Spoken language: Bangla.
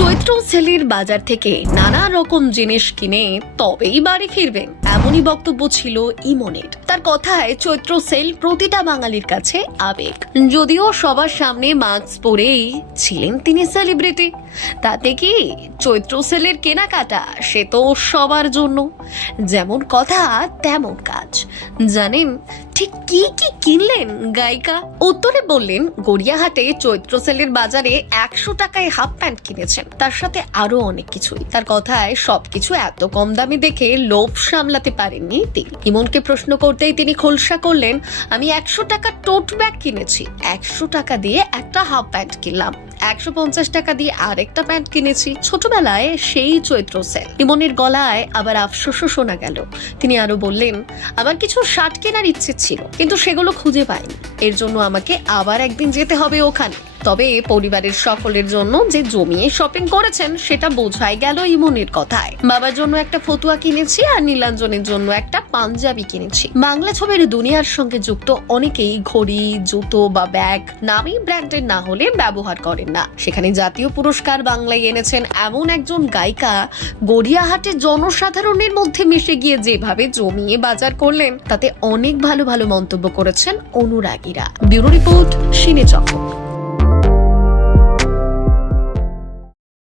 চৈত্র সেলের বাজার থেকে নানা রকম জিনিস কিনে তবেই বাড়ি ফিরবেন, এমনই বক্তব্য ছিল ইমনের। তার কথায় চৈত্র সেল প্রতিটা বাঙালির কাছে আবেগ। যদিও সবার সামনে মাস্ক পরেই ছিলেন তিনি সেলিব্রিটি, তাতে কি চৈত্র সেলের কেনাকাটা সে তো সবার জন্য। যেমন কথা তেমন কাজ। জানেন ঠিক কি কি কিনলেন গায়িকা? উত্তরে বললেন গড়িয়াহাটে চৈত্র সেলের বাজারে 100 টাকায় হাফ প্যান্ট কিনেছেন, তার সাথে আরো অনেক কিছুই। তার কথায় সবকিছু এত কম দামে দেখে লোভ সামলাতে পারেননি তিনি। ইমনকে প্রশ্ন করতেই তিনি খোলসা করলেন, আমি 100 টাকার টোট ব্যাগ কিনেছি, 100 টাকা দিয়ে একটা হাফ প্যান্ট কিনলাম, 150 টাকা দিয়ে আরেকটা প্যান্ট কিনেছি। ছোটবেলায় সেই চৈত্র সেল। ইমনের গলায় আবার আফসোসও শোনা গেল। তিনি আরো বললেন, আমার কিছু শার্ট কেনার ইচ্ছে ছিল, কিন্তু সেগুলো খুঁজে পাইনি, এর জন্য আমাকে আবার একদিন যেতে হবে ওখানে। তবে পরিবারের সকলের জন্য যে জমিয়ে শপিং করেছেন সেটা বোঝাই গেল ইমনের কথায়। বাবার জন্য একটা ফতুয়া কিনেছি আর নীলাঞ্জনের জন্য একটা পাঞ্জাবি কিনেছি। বাংলা ছবির দুনিয়ার সঙ্গে যুক্ত অনেকেই ঘড়ি, জুতো বা ব্যাগ নামি ব্র্যান্ডের না হলে ব্যবহার করেন না। সেখানে জাতীয় পুরস্কার বাংলায় এনেছেন এমন একজন গায়িকা গড়িয়াহাটে জনসাধারণের মধ্যে মিশে গিয়ে যেভাবে জমিয়ে বাজার করলেন, তাতে অনেক ভালো ভালো মন্তব্য করেছেন অনুরাগীরা। ব্যুরো রিপোর্ট, সিনে চক্র।